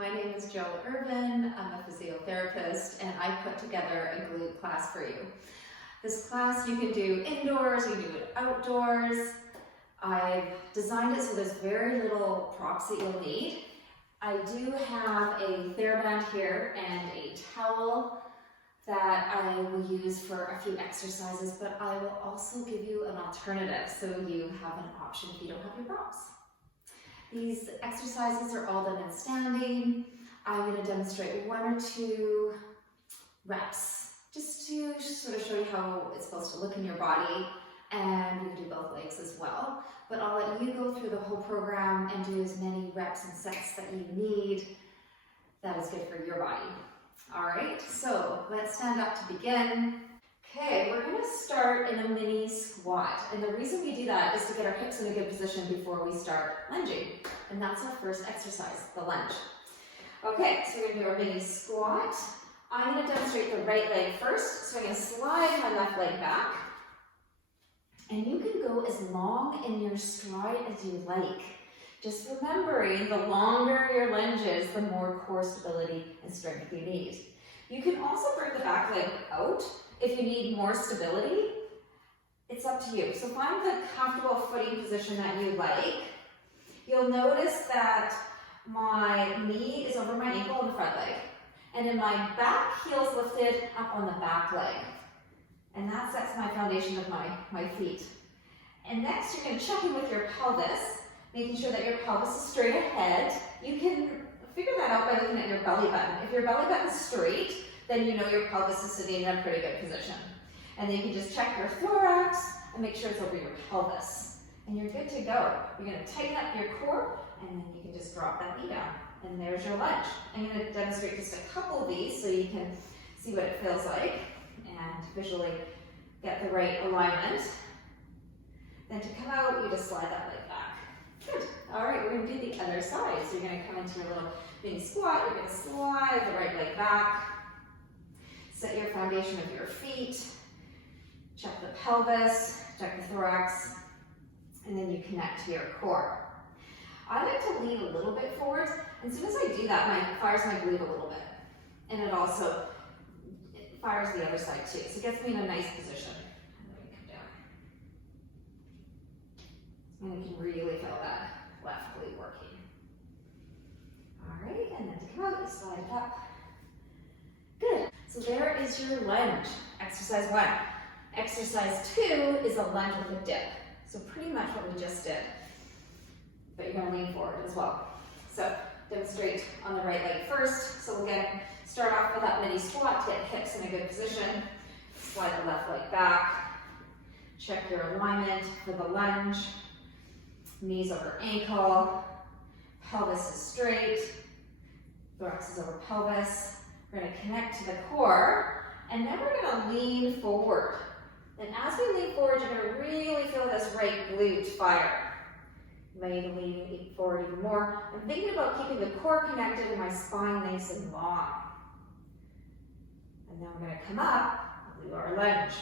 My name is Jill Irvin. I'm a physiotherapist and I put together a glute class for you. This class you can do indoors, you can do it outdoors. I've designed it so there's very little props that you'll need. I do have a TheraBand here and a towel that I will use for a few exercises, but I will also give you an alternative so you have an option if you don't have your props. These exercises are all done in standing. I'm going to demonstrate 1 or 2 reps just to sort of show you how it's supposed to look in your body, and you can do both legs as well. But I'll let you go through the whole program and do as many reps and sets that you need that is good for your body. All right, so let's stand up to begin. Okay, we're going to start in a mini squat, and the reason we do that is to get our hips in a good position before we start lunging, and that's our first exercise, the lunge. Okay, so we're going to do our mini squat. I'm going to demonstrate the right leg first, so I'm going to slide my left leg back, and you can go as long in your stride as you like. Just remembering the longer your lunge is, the more core stability and strength you need. You can also bring the back leg out if you need more stability. It's up to you. So find the comfortable footing position that you like. You'll notice that my knee is over my ankle on the front leg, and then my back heel is lifted up on the back leg. And that sets my foundation of my feet. And next, you're going to check in with your pelvis, making sure that your pelvis is straight ahead. You can figure that out by looking at your belly button. If your belly button is straight, then you know your pelvis is sitting in a pretty good position. And then you can just check your thorax and make sure it's over your pelvis. And you're good to go. You're going to tighten up your core, and then you can just drop that knee down. And there's your lunge. I'm going to demonstrate just a couple of these so you can see what it feels like and visually get the right alignment. Then to come out, you just slide that leg back. Good. All right, we're going to do the other side. So you're going to come into your little mini squat. You're going to slide the right leg back. Set your foundation of your feet. Check the pelvis. Check the thorax. And then you connect to your core. I like to lean a little bit forward. And as soon as I do that, it fires my glute a little bit. And it also fires the other side too. So it gets me in a nice position. And then we come down. And you can really feel that left glute working. All right, and then to come out, you slide it up. Good. So there is your lunge, exercise 1. Exercise 2 is a lunge with a dip. So pretty much what we just did, but you're going to lean forward as well. So demonstrate on the right leg first. So we'll start off with that mini squat to get hips in a good position. Slide the left leg back. Check your alignment for the lunge. Knees over ankle. Pelvis is straight. Thorax is over pelvis. We're going to connect to the core, and then we're going to lean forward. And as we lean forward, you're going to really feel this right glute fire. You might even lean forward even more. I'm thinking about keeping the core connected and my spine nice and long. And then we're going to come up and do our lunge.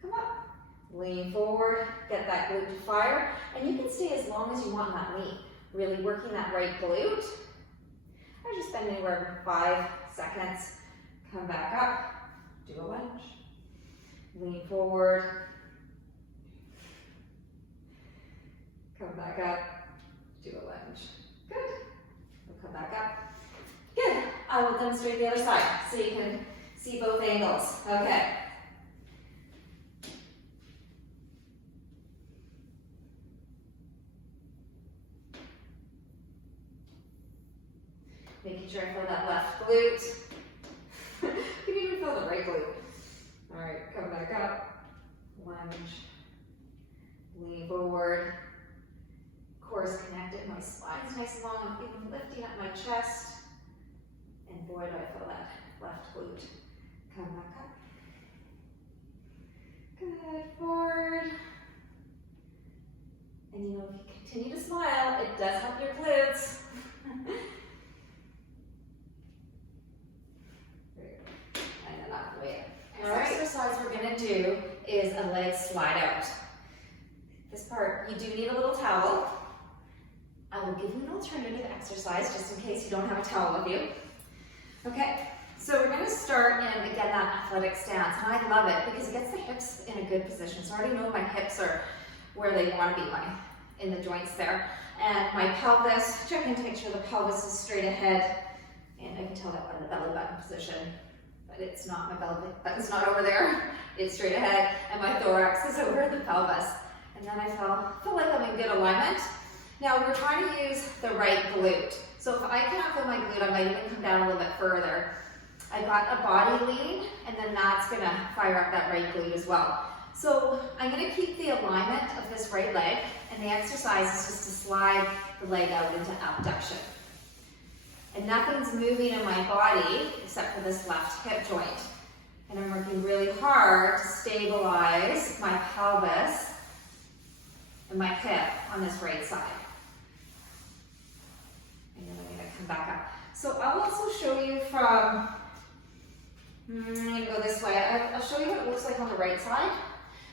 Come up, lean forward, get that glute to fire, and you can stay as long as you want in that lean, really working that right glute. I just spend anywhere from 5 seconds. Come back up, do a lunge. Lean forward. Come back up, do a lunge. Good. We'll come back up. Good. I will demonstrate the other side so you can see both angles. Okay. Making sure I feel that left glute. You can even feel the right glute. All right, come back up, lunge, lean forward, core is connected, my spine is nice and long, I'm even lifting up my chest, and boy do I feel that left glute. Come back up. Good, forward. And you know, if you continue to smile, it does help your glutes. Next exercise we're going to do is a leg slide out. This part, you do need a little towel. I will give you an alternative exercise just in case you don't have a towel with you. Okay, so we're going to start in, again, that athletic stance. And I love it because it gets the hips in a good position. So I already know my hips are where they want to be, in the joints there. And my pelvis, checking to make sure the pelvis is straight ahead. And I can tell that by the belly button position, but it's not, my belly button's not over there. It's straight ahead, and my thorax is over the pelvis. And then I feel like I'm in good alignment. Now we're trying to use the right glute. So if I cannot feel my glute, I might even come down a little bit further. I got a body lean, and then that's gonna fire up that right glute as well. So I'm gonna keep the alignment of this right leg, and the exercise is just to slide the leg out into abduction. And nothing's moving in my body except for this left hip joint. And I'm working really hard to stabilize my pelvis and my hip on this right side. And then I'm gonna come back up. So I'll also show you from, I'm gonna go this way. I'll show you what it looks like on the right side,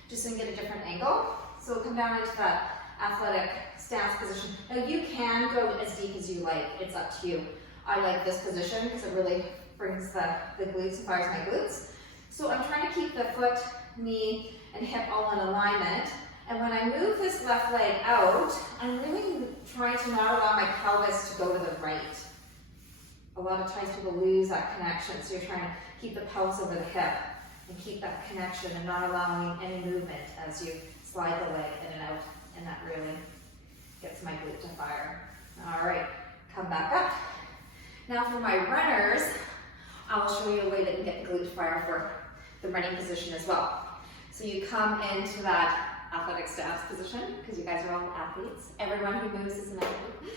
just so you can get a different angle. So we'll come down into that athletic stance position. Now you can go as deep as you like, it's up to you. I like this position because it really brings the glutes and fires my glutes. So I'm trying to keep the foot, knee, and hip all in alignment. And when I move this left leg out, I'm really trying to not allow my pelvis to go to the right. A lot of times people lose that connection, so you're trying to keep the pelvis over the hip and keep that connection and not allowing any movement as you slide the leg in and out, and that really gets my glute to fire. All right, come back up. Now for my runners, I'll show you a way that you get the glute to fire for the running position as well. So you come into that athletic stance position, because you guys are all athletes. Everyone who moves is an athlete.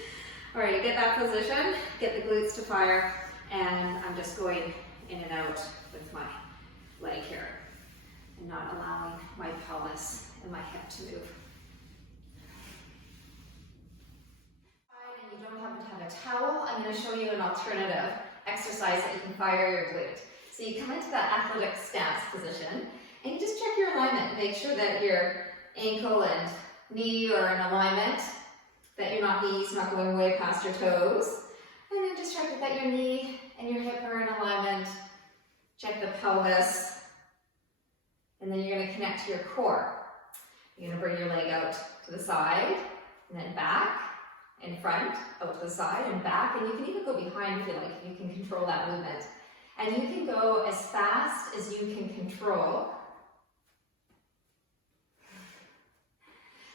All right, you get that position, get the glutes to fire, and I'm just going in and out with my leg here, and not allowing my pelvis and my hip to move. And you don't happen to have a towel, I'm going to show you an alternative exercise that you can fire your glute. So you come into that athletic stance position, and you just check your alignment. Make sure that your ankle and knee are in alignment, that your knees not going way past your toes. And then just check that your knee and your hip are in alignment. Check the pelvis. And then you're going to connect to your core. You're going to bring your leg out to the side, and then back, in front, out to the side, and back. And you can even go behind if you like. You can control that movement. And you can go as fast as you can control.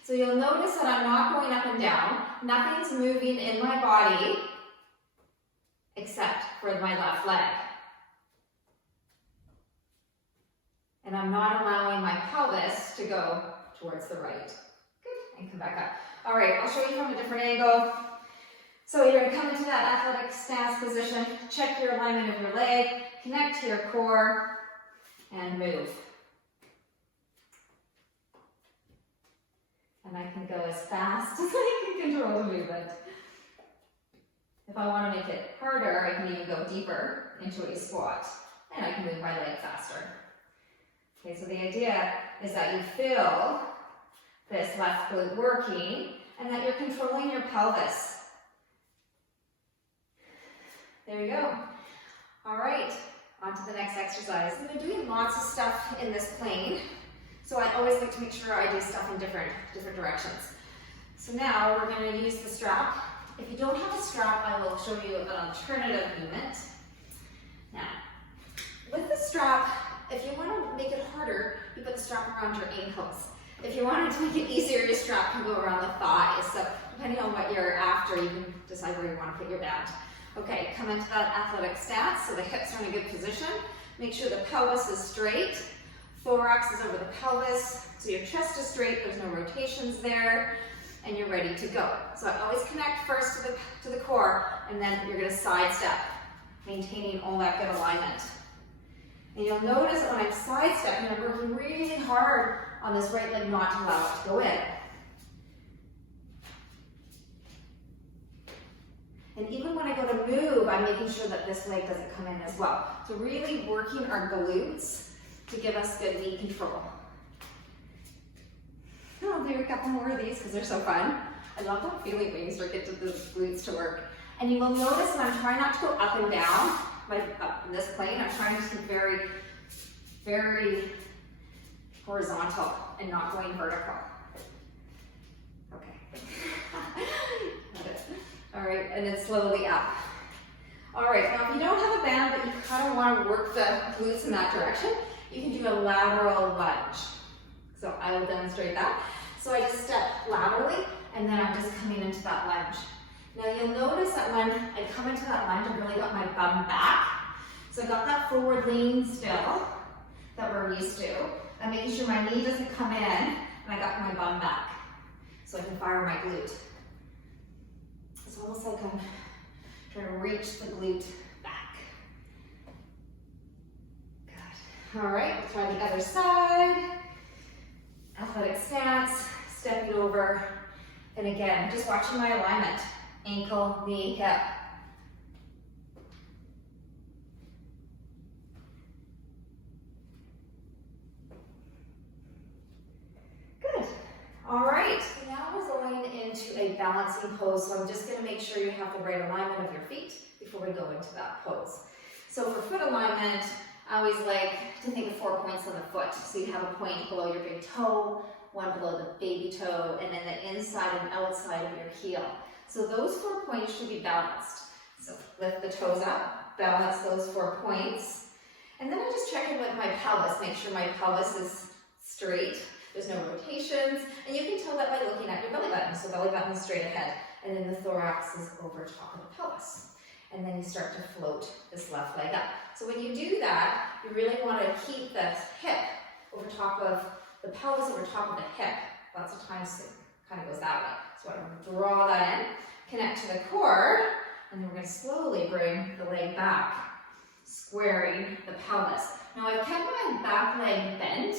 So you'll notice that I'm not going up and down. Nothing's moving in my body except for my left leg. And I'm not allowing my pelvis to go towards the right. Good, and come back up. All right, I'll show you from a different angle. So you're gonna come into that athletic stance position, check your alignment of your leg, connect to your core, and move. And I can go as fast as I can control the movement. If I want to make it harder, I can even go deeper into a squat, and I can move my leg faster. Okay, so the idea is that you feel this left glute working, and that you're controlling your pelvis. There you go. All right, on to the next exercise. I'm doing lots of stuff in this plane. So I always like to make sure I do stuff in different directions. So now we're going to use the strap. If you don't have a strap, I will show you an alternative movement. Now, with the strap, if you want to make it harder, you put the strap around your ankles. If you wanted to make it easier, your strap can go around the thighs. So depending on what you're after, you can decide where you want to put your band. Okay, come into that athletic stance, so the hips are in a good position. Make sure the pelvis is straight. Thorax is over the pelvis, so your chest is straight, there's no rotations there, and you're ready to go. So I always connect first to the core, and then you're going to sidestep, maintaining all that good alignment. And you'll notice that when I'm sidestepping, I'm working really hard on this right leg not to allow it to go in. And even when I go to move, I'm making sure that this leg doesn't come in as well. So really working our glutes to give us good knee control. I'll do a couple more of these because they're so fun. I love that feeling when you start getting the glutes to work. And you will notice that I'm trying not to go up and down up in this plane. I'm trying to keep very, very horizontal and not going vertical. Okay. All right, and then slowly up. All right, now if you don't have a band but you kind of want to work the glutes in that direction, you can do a lateral lunge. So I will demonstrate that. So I just step laterally and then I'm just coming into that lunge. Now you'll notice that when I come into that lunge, I've really got my bum back. So I got that forward lean still that we're used to. I'm making sure my knee doesn't come in and I got my bum back so I can fire my glute. It's almost like I'm trying to reach the glute back. Good. All right, let's try the other side. Athletic stance, stepping over. And again, just watching my alignment. Ankle, knee, hip. Good. All right. Now we're going into a balancing pose. So I'm just going to make sure you have the right alignment of your feet before we go into that pose. So for foot alignment, I always like to think of 4 points on the foot. So you have a point below your big toe, one below the baby toe, and then the inside and outside of your heel. So those 4 points should be balanced. So lift the toes up, balance those 4 points. And then I just check in with my pelvis, make sure my pelvis is straight. There's no rotations. And you can tell that by looking at your belly button. So belly button is straight ahead. And then the thorax is over top of the pelvis. And then you start to float this left leg up. So when you do that, you really want to keep the hip over top of the pelvis, over top of the hip. Lots of times it kind of goes that way. So I'm going to draw that in, connect to the core, and then we're going to slowly bring the leg back, squaring the pelvis. Now I've kept my back leg bent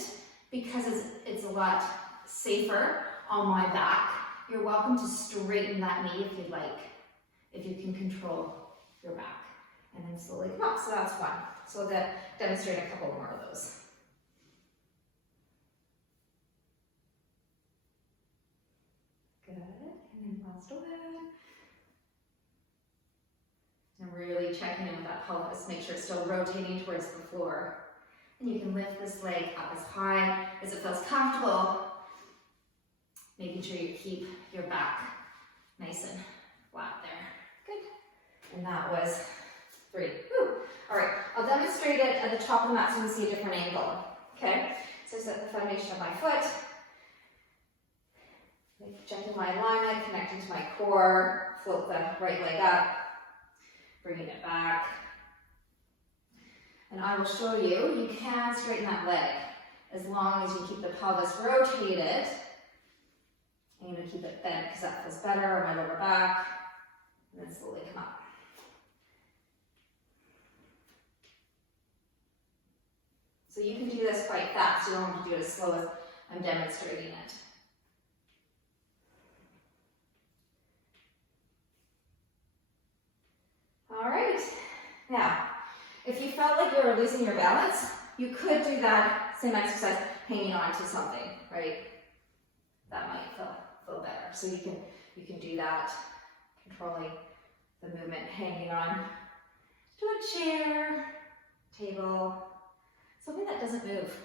because it's a lot safer on my back. You're welcome to straighten that knee if you'd like, if you can control your back. And then slowly come up. So that's one. So I'll demonstrate a couple more of those. Good. And then last one. And really checking in with that pelvis. Make sure it's still rotating towards the floor. And you can lift this leg up as high as it feels comfortable. Making sure you keep your back nice and flat there. Good. And that was 3. Woo. All right, I'll demonstrate it at the top of the mat so you can see a different angle. Okay, so set the foundation of my foot. Checking my alignment, connecting to my core, float the right leg up, bringing it back. And I will show you, you can straighten that leg as long as you keep the pelvis rotated. I'm going to keep it bent because that feels better on my lower back. And then slowly come up. So you can do this quite fast. You don't have to do it as slow as I'm demonstrating it. All right. Now, if you felt like you were losing your balance, you could do that same exercise hanging on to something, right? That might feel better. So you can do that, controlling the movement, hanging on to a chair, table, something that doesn't move.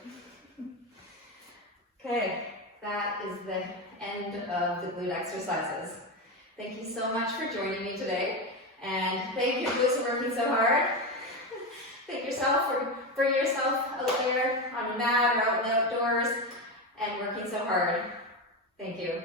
Okay, that is the end of the glute exercises. Thank you so much for joining me today. And thank your glutes for working so hard. Thank yourself for bringing yourself out there on a mat or out in the outdoors and working so hard. Thank you.